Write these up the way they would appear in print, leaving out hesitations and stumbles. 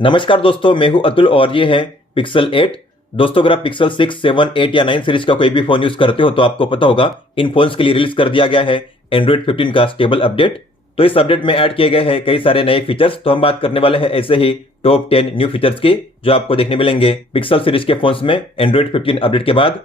नमस्कार दोस्तों, मैं हूं अतुल और ये है पिक्सल 8। दोस्तों, अगर आप पिक्सल 6, 7, 8 या 9 सीरीज का कोई भी फोन यूज करते हो तो आपको पता होगा इन फोन्स के लिए रिलीज कर दिया गया है एंड्रॉइड 15 का स्टेबल अपडेट। तो इस अपडेट में ऐड किए गए हैं कई सारे नए फीचर्स। तो हम बात करने वाले हैं ऐसे ही टॉप 10 न्यू फीचर्स की जो आपको देखने मिलेंगे पिक्सल सीरीज के फोन्स में एंड्रॉइड 15 अपडेट के बाद।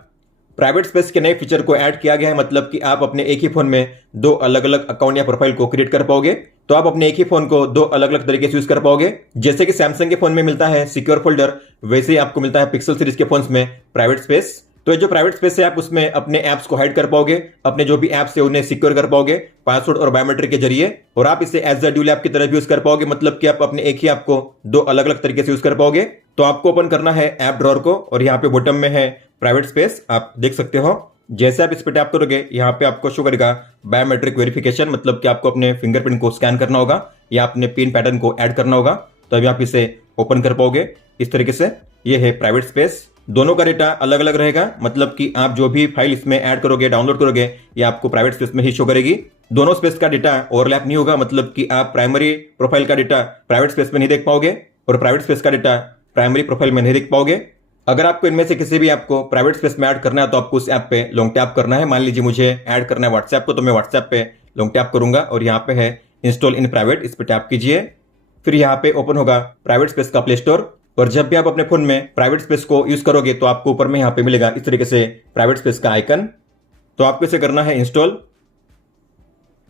प्राइवेट स्पेस के नए फीचर को ऐड किया गया है, मतलब कि आप अपने एक ही फोन में दो अलग अलग अकाउंट या प्रोफाइल को क्रिएट कर पाओगे। तो आप अपने एक ही फोन को दो अलग अलग तरीके से यूज कर पाओगे। जैसे कि सैमसंग के फोन में मिलता है सिक्योर फोल्डर, वैसे ही आपको मिलता है पिक्सल सीरीज के फोन्स में प्राइवेट स्पेस। तो ये जो प्राइवेट स्पेस है, आप उसमें अपने ऐप्स को हाइड कर पाओगे, अपने जो भी ऐप्स है उन्हें सिक्योर कर पाओगे पासवर्ड और बायोमेट्रिक के जरिए। और आप इसे एज अ ड्यूल ऐप की तरह भी यूज कर पाओगे, मतलब कि आप अपने एक ही ऐप को दो अलग अलग तरीके से यूज कर पाओगे। तो आपको ओपन करना है ऐप ड्रॉअर को और यहाँ पे बॉटम में है प्राइवेट स्पेस, आप देख सकते हो। जैसे आप इस पर टैप करोगे यहाँ पे आपको शो करेगा बायोमेट्रिक वेरिफिकेशन, मतलब कि आपको अपने फिंगरप्रिंट को स्कैन करना होगा या अपने पिन पैटर्न को ऐड करना होगा। तो अभी आप इसे ओपन कर पाओगे इस तरीके से। ये है प्राइवेट स्पेस। दोनों का डेटा अलग अलग रहेगा, मतलब कि आप जो भी फाइल इसमें ऐड करोगे, डाउनलोड करोगे, ये आपको प्राइवेट स्पेस में ही शो करेगी। दोनों स्पेस का डेटा ओवरलैप नहीं होगा, मतलब कि आप प्राइमरी प्रोफाइल का डेटा प्राइवेट स्पेस में नहीं देख पाओगे और प्राइवेट स्पेस का डेटा प्राइमरी प्रोफाइल में नहीं देख पाओगे। अगर आपको इनमें से किसी भी ऐप को प्राइवेट स्पेस में ऐड करना है तो आपको उस ऐप पे लॉन्ग टैप करना है। मान लीजिए मुझे ऐड करना है व्हाट्सएप को, तो मैं व्हाट्सएप पे लॉन्ग टैप करूंगा और यहाँ पे है इंस्टॉल इन प्राइवेट, इस पे टैप कीजिए। फिर यहाँ पे ओपन होगा प्राइवेट स्पेस का प्ले स्टोर। और जब भी आप अपने फोन में प्राइवेट स्पेस को यूज करोगे तो आपको ऊपर में यहाँ पे मिलेगा इस तरीके से प्राइवेट स्पेस का आइकन। तो आपको इसे करना है इंस्टॉल।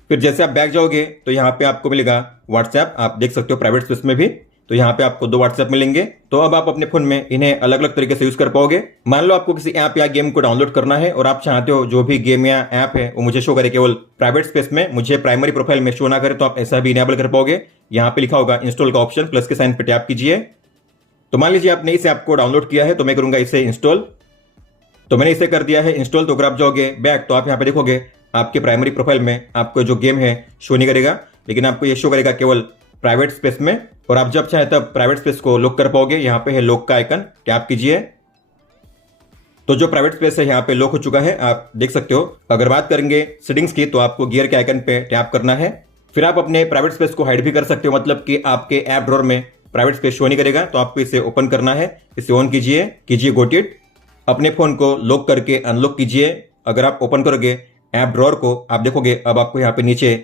फिर जैसे आप बैक जाओगे तो यहाँ पे आपको मिलेगा व्हाट्सएप, आप देख सकते हो प्राइवेट स्पेस में भी। तो यहाँ पे आपको दो व्हाट्सएप मिलेंगे। तो अब आप अपने फोन में इन्हें अलग अलग तरीके से यूज कर पाओगे। मान लो आपको किसी ऐप या गेम को डाउनलोड करना है और आप चाहते हो जो भी गेम या ऐप है वो मुझे शो करे केवल प्राइवेट स्पेस में, मुझे प्राइमरी प्रोफाइल में शो ना करे, तो आप ऐसा भी इनेबल कर पाओगे। यहाँ पे लिखा होगा इंस्टॉल का ऑप्शन, प्लस के साइन पे टैप कीजिए। तो मान लीजिए आपने इस ऐप को डाउनलोड किया है, तो मैं करूंगा इसे इंस्टॉल। तो मैंने इसे कर दिया है इंस्टॉल। तो अगर आप जाओगे बैक तो आप यहाँ पे देखोगे आपके प्राइमरी प्रोफाइल में आपको जो गेम है शो नहीं करेगा, लेकिन आपको ये शो करेगा केवल प्राइवेट स्पेस में। और आप जब चाहे तब प्राइवेट स्पेस को लॉक कर पाओगे। यहाँ पे है लॉक का आइकन, टैप कीजिए। तो जो प्राइवेट स्पेस है यहाँ पे लॉक हो चुका है, आप देख सकते हो। अगर बात करेंगे सेटिंग्स की तो आपको गियर के आइकन पे टैप करना है। फिर आप अपने प्राइवेट स्पेस को हाइड भी कर सकते हो, मतलब कि आपके ऐप ड्रॉअर में प्राइवेट स्पेस शो नहीं करेगा। तो आपको इसे ओपन करना है, इसे ऑन कीजिए गॉट इट। अपने फोन को लॉक करके अनलॉक कीजिए। अगर आप ओपन करोगे ऐप ड्रॉअर को, आप देखोगे अब आपको यहाँ पे नीचे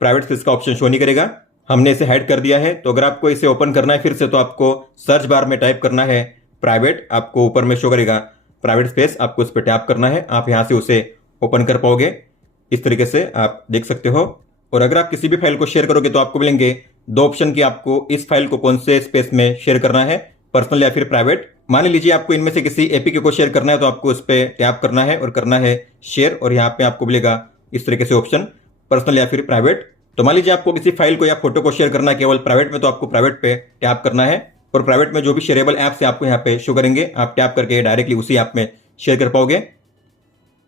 प्राइवेट स्पेस का ऑप्शन शो नहीं करेगा, हमने इसे हाइड कर दिया है। तो अगर आपको इसे ओपन करना है फिर से, तो आपको सर्च बार में टाइप करना है प्राइवेट, आपको ऊपर में शो करेगा प्राइवेट स्पेस, आपको उस पर टैप करना है। आप यहाँ से उसे ओपन कर पाओगे इस तरीके से, आप देख सकते हो। और अगर आप किसी भी फाइल को शेयर करोगे तो आपको मिलेंगे दो ऑप्शन कि आपको इस फाइल को कौन से स्पेस में शेयर करना है, पर्सनल या फिर प्राइवेट। मान लीजिए आपको इनमें से किसी एपीके को शेयर करना है, तो आपको उस पर टैप करना है और करना है शेयर। और यहाँ पे आपको मिलेगा इस तरीके से ऑप्शन, पर्सनल या फिर प्राइवेट। तो मान लीजिए आपको किसी फाइल को या फोटो को शेयर करना है केवल प्राइवेट में, तो आपको प्राइवेट पे टैप करना है। और प्राइवेट में जो भी शेयरेबल ऐप्स है आपको यहाँ पे शो करेंगे, आप टैप करके डायरेक्टली उसी ऐप में शेयर कर पाओगे।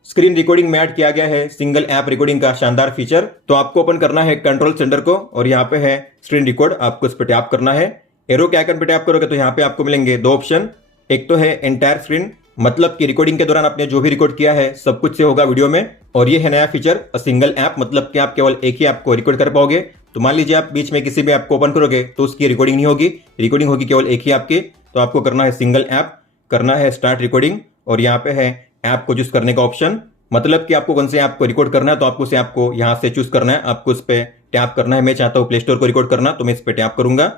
स्क्रीन रिकॉर्डिंग में ऐड किया गया है सिंगल ऐप रिकॉर्डिंग का शानदार फीचर। तो आपको ओपन करना है कंट्रोल सेंटर को और यहाँ पे है स्क्रीन रिकॉर्ड, आपको इस पर टैप करना है। एरो के आइकन पे टैप करोगे तो यहाँ पे आपको मिलेंगे दो ऑप्शन। एक तो है एंटायर स्क्रीन, मतलब कि रिकॉर्डिंग के दौरान आपने जो भी रिकॉर्ड किया है सब कुछ से होगा वीडियो में। और ये है नया फीचर सिंगल ऐप, मतलब कि आप केवल एक ही ऐप को रिकॉर्ड कर पाओगे। तो मान लीजिए आप बीच में किसी भी ऐप को ओपन करोगे तो उसकी रिकॉर्डिंग नहीं होगी, रिकॉर्डिंग होगी केवल एक ही ऐप की। तो आपको करना है सिंगल ऐप, करना है स्टार्ट रिकॉर्डिंग और यहाँ पे है ऐप को चूज करने का ऑप्शन, मतलब कि आपको कौन से ऐप को रिकॉर्ड करना है तो आपको उस ऐप को यहाँ से चूज करना है, आपको उस पर टैप करना है। मैं चाहता हूँ प्ले स्टोर को रिकॉर्ड करना, तो मैं इस पर टैप करूंगा।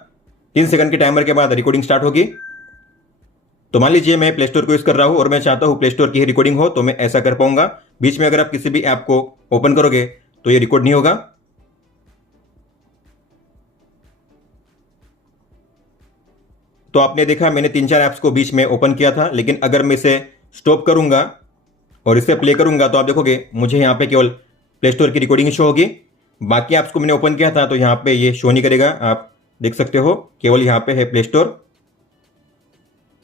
3 सेकंड के टाइमर के बाद रिकॉर्डिंग स्टार्ट होगी। तो मान लीजिए मैं प्ले स्टोर को यूज कर रहा हूं और मैं चाहता हूं प्ले स्टोर की ही रिकॉर्डिंग हो, तो मैं ऐसा कर पाऊंगा। बीच में अगर आप किसी भी ऐप को ओपन करोगे तो ये रिकॉर्ड नहीं होगा। तो आपने देखा मैंने 3-4 ऐप्स को बीच में ओपन किया था, लेकिन अगर मैं इसे स्टॉप करूंगा और इसे प्ले करूंगा तो आप देखोगे मुझे यहाँ पे केवल प्ले स्टोर की रिकॉर्डिंग शो होगी। बाकी ऐप्स को मैंने ओपन किया था तो यहाँ पे ये शो नहीं करेगा, आप देख सकते हो, केवल यहाँ पे है प्ले स्टोर।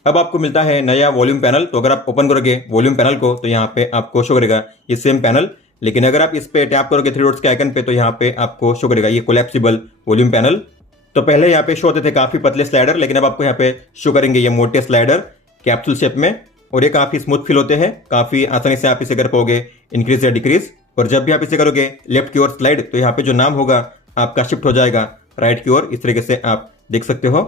अब आपको मिलता है नया वॉल्यूम पैनल। तो अगर आप ओपन करोगे वॉल्यूम पैनल को तो यहाँ पे आपको शो करेगा ये सेम पैनल, लेकिन अगर आप इस पे टैप करोगे 3 डॉट्स के आइकन पे तो यहाँ पे आपको शो करेगा ये कोलैप्सिबल वॉल्यूम पैनल। तो पहले यहाँ पे शो होते थे काफी पतले स्लाइडर, लेकिन अब आपको यहाँ पे शो करेंगे ये मोटे स्लाइडर कैप्सूल शेप में, और ये काफी स्मूथ फील होते हैं, काफी आसानी से आप इसे कर पाओगे इंक्रीज या डिक्रीज। और जब भी आप इसे करोगे लेफ्ट की ओर स्लाइड तो यहाँ पे जो नाम होगा आपका शिफ्ट हो जाएगा राइट की ओर, इस तरीके से आप देख सकते हो।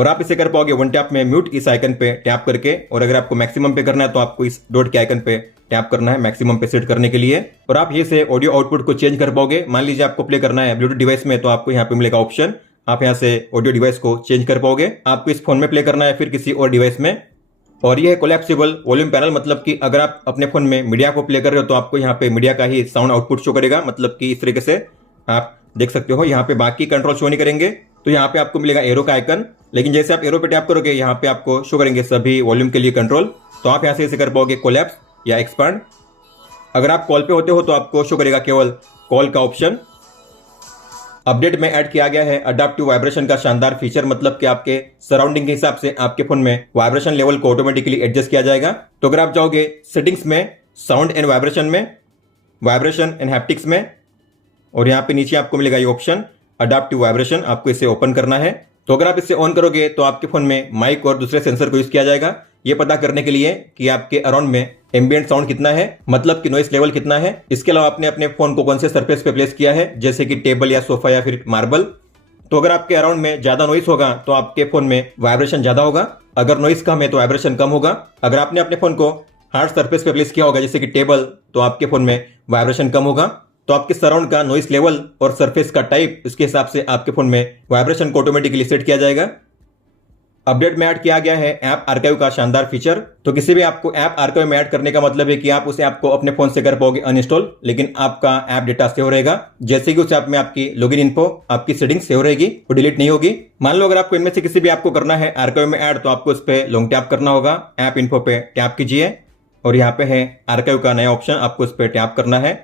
और आप इसे कर पाओगे वन टैप में म्यूट इस आइकन पे टैप करके। और अगर आपको मैक्सिमम पे करना है तो आपको इस डॉट के आइकन पे टैप करना है मैक्सिमम पे सेट करने के लिए। और आप ये से ऑडियो आउटपुट को चेंज कर पाओगे। मान लीजिए आपको प्ले करना है ब्लूटूथ डिवाइस में, तो आपको यहाँ पे मिलेगा ऑप्शन, आप यहाँ से ऑडियो डिवाइस को चेंज कर पाओगे। आपको इस फोन में प्ले करना है फिर किसी और डिवाइस में। और ये है कोलैप्सिबल वॉल्यूम पैनल, मतलब कि अगर आप अपने फोन में मीडिया को प्ले कर रहे हो तो आपको यहाँ पे मीडिया का ही साउंड आउटपुट शो करेगा। मतलब कि इस तरीके से आप देख सकते हो, यहाँ पे बाकी कंट्रोल शो नहीं करेंगे। तो यहाँ पे आपको मिलेगा एरो का आइकन, लेकिन जैसे आप एरो पे टैप करोगे यहाँ पे आपको शो करेंगे सभी वॉल्यूम के लिए कंट्रोल। तो आप यहाँ से इसे कर पाओगे कोलैप्स या एक्सपांड। अगर आप कॉल पे होते हो तो आपको शो करेगा केवल कॉल का ऑप्शन। अपडेट में ऐड किया गया है अडैप्टिव वाइब्रेशन का शानदार फीचर, मतलब कि आपके सराउंडिंग के हिसाब से आपके फोन में वाइब्रेशन लेवल को ऑटोमेटिकली एडजस्ट किया जाएगा। तो अगर आप जाओगे सेटिंग्स में, साउंड एंड वाइब्रेशन में, वाइब्रेशन एंड हैप्टिक्स में, और यहाँ पे नीचे आपको मिलेगा ये ऑप्शन अडैप्टिव वाइब्रेशन, आपको इसे ओपन करना है। तो अगर आप इसे ऑन करोगे तो आपके फोन में माइक और दूसरे सेंसर को यूज किया जाएगा, ये पता करने के लिए कि आपके अराउंड में एम्बिएंट साउंड कितना है, मतलब कि नॉइस लेवल कितना है। इसके अलावा आपने अपने फोन को कौन से सरफेस पे प्लेस किया है, जैसे कि टेबल या सोफा या फिर मार्बल। तो अगर आपके अराउंड में ज्यादा नॉइस होगा तो आपके फोन में वाइब्रेशन ज्यादा होगा, अगर नॉइस कम है तो वाइब्रेशन कम होगा। अगर आपने अपने फोन को हार्ड सरफेस पे प्लेस किया होगा जैसे कि टेबल, तो आपके फोन में वाइब्रेशन कम होगा। तो आपके सराउंड का नॉइस लेवल और सरफेस का टाइप, इसके हिसाब से आपके फोन में वाइब्रेशन को ऑटोमेटिकली सेट किया जाएगा। अपडेट में ऐड किया गया है ऐप आर्काइव का शानदार फीचर। तो किसी भी ऐप को ऐप आर्काइव में ऐड करने का मतलब है कि आप उस ऐप को अपने फोन से कर पाओगे अनइंस्टॉल, लेकिन आपका ऐप डेटा सेव रहेगा। जैसे कि उस ऐप में आपकी लॉगिन इन्फो, आपकी सेटिंग सेव रहेगी, वो डिलीट नहीं होगी। मान लो अगर आपको इनमें से किसी भी ऐप को करना है आर्काइव में ऐड, तो आपको उस पर लॉन्ग टैप करना होगा। ऐप इन्फो पे टैप कीजिए और यहाँ पे है आर्काइव का नया ऑप्शन, आपको उस पर टैप करना है।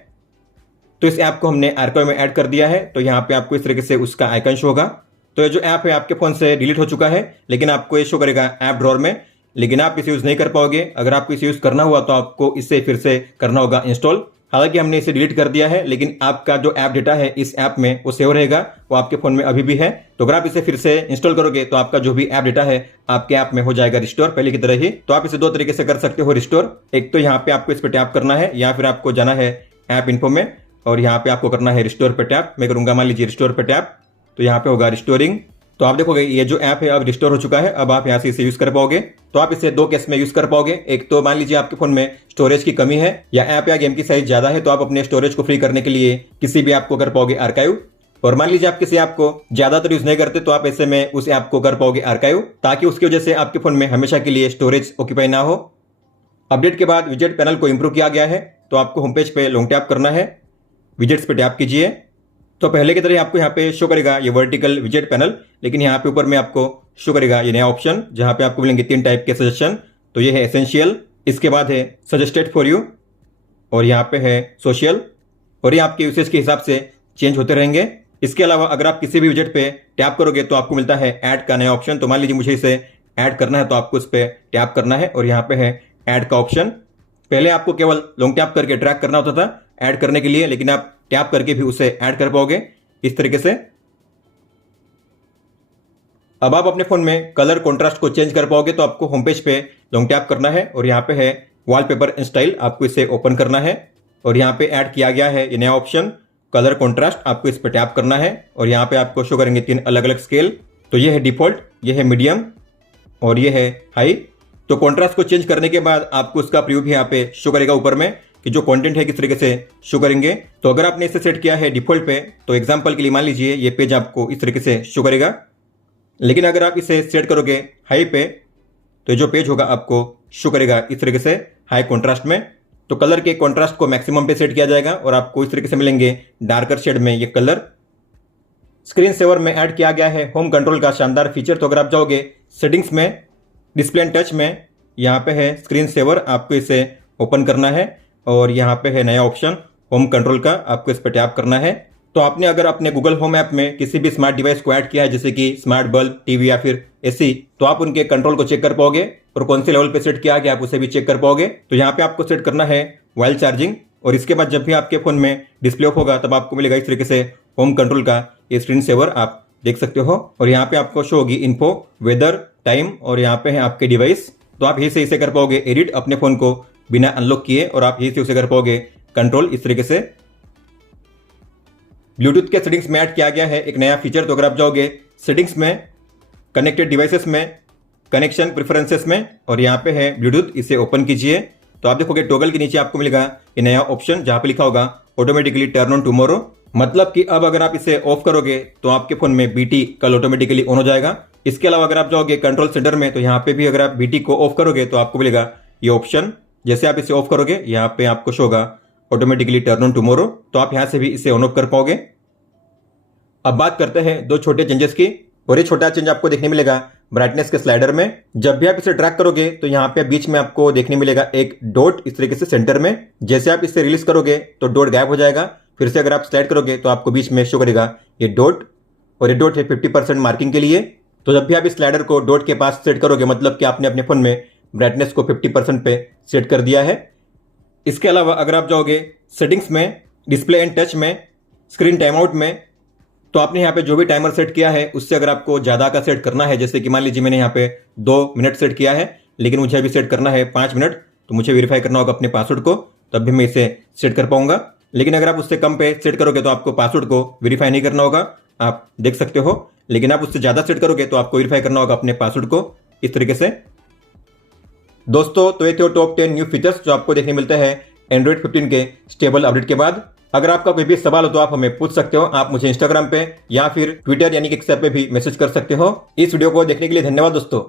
तो इस ऐप को हमने आर्काइव में ऐड कर दिया है। तो यहाँ पे आपको इस तरीके से उसका आइकन शो होगा। तो ये जो ऐप है आपके फोन से डिलीट हो चुका है, लेकिन आपको ये शो करेगा ऐप ड्रॉअर में, लेकिन आप इसे यूज नहीं कर पाओगे। अगर आपको इसे यूज करना हुआ तो आपको इसे फिर से करना होगा इंस्टॉल। हालांकि हमने इसे डिलीट कर दिया है, लेकिन आपका जो ऐप डेटा है इस ऐप में वो सेव रहेगा, वो आपके फोन में अभी भी है। तो अगर आप इसे फिर से इंस्टॉल करोगे तो आपका जो भी ऐप डेटा है आपके ऐप में हो जाएगा रिस्टोर, पहले की तरह ही। तो आप इसे दो तरीके से कर सकते हो रिस्टोर। एक तो यहाँ पे आपको इस पर टैप करना है, या फिर आपको जाना है ऐप इन्फो में और यहाँ पे आपको करना है रिस्टोर पे टैप। मैं करूंगा मान लीजिए रिस्टोर पे टैप, तो यहाँ पे होगा रिस्टोरिंग। तो आप देखोगे ये जो ऐप है अब रिस्टोर हो चुका है। अब आप यहाँ से इसे यूज कर पाओगे। तो आप इसे दो केस में यूज कर पाओगे। एक तो मान लीजिए आपके फोन में स्टोरेज की कमी है या ऐप या गेम की साइज ज्यादा है, तो आप अपने स्टोरेज को फ्री करने के लिए किसी भी ऐप को कर पाओगे आर्काइव। और मान लीजिए आप किसी ऐप को ज्यादातर यूज नहीं करते, तो आप ऐसे में उस ऐप को कर पाओगे आर्काइव, ताकि उसकी वजह से आपके फोन में हमेशा के लिए स्टोरेज ऑक्यूपाई ना हो। अपडेट के बाद विजेट पैनल को इंप्रूव किया गया है। तो आपको होम पेज पे लॉन्ग टैप करना है, विजेट्स पे टैप कीजिए। तो पहले की तरह आपको यहाँ पे शो करेगा ये वर्टिकल विजेट पैनल, लेकिन यहाँ पे ऊपर में आपको शो करेगा ये नया ऑप्शन, जहाँ पे आपको मिलेंगे 3 टाइप के सजेशन। तो ये है एसेंशियल, इसके बाद है सजेस्टेड फॉर यू, और यहाँ पे है सोशल, और ये आपके यूसेज के हिसाब से चेंज होते रहेंगे। इसके अलावा अगर आप किसी भी विजेट पे टैप करोगे तो आपको मिलता है ऐड का नया ऑप्शन। तो मान लीजिए मुझे इसे ऐड करना है, तो आपको इस पर टैप करना है और यहाँ पे है ऐड का ऑप्शन। पहले आपको केवल लॉन्ग टैप करके ट्रैक करना होता था ऐड करने के लिए, लेकिन आप टैप करके भी उसे ऐड कर पाओगे इस तरीके से। अब आप अपने फोन में कलर कॉन्ट्रास्ट को चेंज कर पाओगे। तो आपको होम पेज पे लॉन्ग टैप करना है और यहाँ पे है वॉलपेपर इन स्टाइल, आपको इसे ओपन करना है और यहाँ पे ऐड किया गया है ये नया ऑप्शन कलर कॉन्ट्रास्ट, आपको इस पे टैप करना है और यहाँ पे आपको शो करेंगे 3 अलग अलग स्केल। तो ये है डिफॉल्ट, ये है मीडियम और ये है हाई। तो कॉन्ट्रास्ट को चेंज करने के बाद आपको उसका प्रीव्यू भी यहाँ पे शो करेगा ऊपर में कि जो कंटेंट है किस तरीके से शो करेंगे। तो अगर आपने इसे सेट किया है डिफॉल्ट पे, तो एग्जांपल के लिए मान लीजिए ये पेज आपको इस तरीके से शो करेगा। लेकिन अगर आप इसे सेट करोगे हाई पे, तो जो पेज होगा आपको शो करेगा इस तरीके से हाई कॉन्ट्रास्ट में। तो कलर के कॉन्ट्रास्ट को मैक्सिमम पे सेट किया जाएगा और आपको इस तरीके से मिलेंगे डार्कर शेड में ये कलर। स्क्रीन सेवर में ऐड किया गया है होम कंट्रोल का शानदार फीचर। तो अगर आप जाओगे सेटिंग्स में, डिस्प्ले एंड टच में, यहाँ पे है स्क्रीन सेवर, आपको इसे ओपन करना है और यहाँ पे है नया ऑप्शन होम कंट्रोल का, आपको इस पर टैप करना है। तो आपने अगर अपने गूगल होम ऐप में किसी भी स्मार्ट डिवाइस को ऐड किया है, जैसे कि स्मार्ट बल्ब, टीवी या फिर एसी, तो आप उनके कंट्रोल को चेक कर पाओगे और कौन से लेवल पे सेट किया गया आप उसे भी चेक कर पाओगे। तो यहाँ पे आपको सेट करना है वाइल चार्जिंग, और इसके बाद जब भी आपके फोन में डिस्प्ले ऑफ होगा तब आपको मिलेगा इस तरीके से होम कंट्रोल का ये स्क्रीन सेवर, आप देख सकते हो। और यहाँ पे आपको शो होगी इन्फो, वेदर, टाइम, और यहाँ पे है आपके डिवाइस। तो आप यही से इसे कर पाओगे एडिट अपने फोन को बिना अनलॉक किए, और आप यही से उसे कर पाओगे कंट्रोल इस तरीके से। ब्लूटूथ के सेटिंग्स में ऐड किया गया है एक नया फीचर। तो अगर आप जाओगे सेटिंग्स में, कनेक्टेड डिवाइसेस में, कनेक्शन प्रेफरेंसेस में, और यहाँ पे है ब्लूटूथ, इसे ओपन कीजिए तो आप देखोगे टॉगल के नीचे आपको मिलेगा ये नया ऑप्शन जहाँ पे लिखा होगा ऑटोमेटिकली टर्न ऑन टुमारो। मतलब कि अब अगर आप इसे ऑफ करोगे तो आपके फोन में बीटी कल ऑटोमेटिकली ऑन हो जाएगा। इसके अलावा अगर आप जाओगे कंट्रोल सेंटर में तो यहाँ पे भी अगर आप बीटी को ऑफ करोगे तो आपको मिलेगा ये ऑप्शन। जैसे आप इसे ऑफ करोगे यहाँ पे आपको शो होगा ऑटोमेटिकली टर्न ऑन टुमारो, तो आप यहाँ से भी इसे ऑन ऑफ कर पाओगे। अब बात करते हैं दो छोटे चेंजेस की, और ये छोटा चेंज आपको देखने मिलेगा ब्राइटनेस के स्लाइडर में। जब भी आप इसे ड्रैग करोगे तो यहाँ पे बीच में आपको देखने मिलेगा एक डॉट इस तरीके से सेंटर में। जैसे आप इसे रिलीज करोगे तो डॉट गायब हो जाएगा, फिर से अगर आप स्लाइड करोगे तो आपको बीच में शो करेगा ये डॉट, और ये डॉट है 50% मार्किंग के लिए। तो जब भी आप इस स्लाइडर को डॉट के पास सेट करोगे मतलब कि आपने अपने फोन में ब्राइटनेस को 50% पे सेट कर दिया है। इसके अलावा अगर आप जाओगे सेटिंग्स में, डिस्प्ले एंड टच में, स्क्रीन टाइम आउट में, तो आपने यहाँ पे जो भी टाइमर सेट किया है उससे अगर आपको ज़्यादा का सेट करना है, जैसे कि मान लीजिए मैंने यहाँ पे 2 मिनट सेट किया है लेकिन मुझे अभी सेट करना है 5 मिनट, तो मुझे वेरीफाई करना होगा अपने पासवर्ड को, तब भी मैं इसे सेट कर पाऊंगा। लेकिन अगर आप उससे कम पे सेट करोगे तो आपको पासवर्ड को वेरीफाई नहीं करना होगा, आप देख सकते हो। लेकिन आप उससे ज़्यादा सेट करोगे तो आपको वेरीफाई करना होगा अपने पासवर्ड को, इस तरीके से। दोस्तों तो ये थे टॉप 10 न्यू फीचर्स जो आपको देखने मिलते हैं एंड्रॉइड 15 के स्टेबल अपडेट के बाद। अगर आपका कोई भी सवाल हो तो आप हमें पूछ सकते हो, आप मुझे इंस्टाग्राम पे या फिर ट्विटर यानी कि एक्स पे भी मैसेज कर सकते हो। इस वीडियो को देखने के लिए धन्यवाद दोस्तों।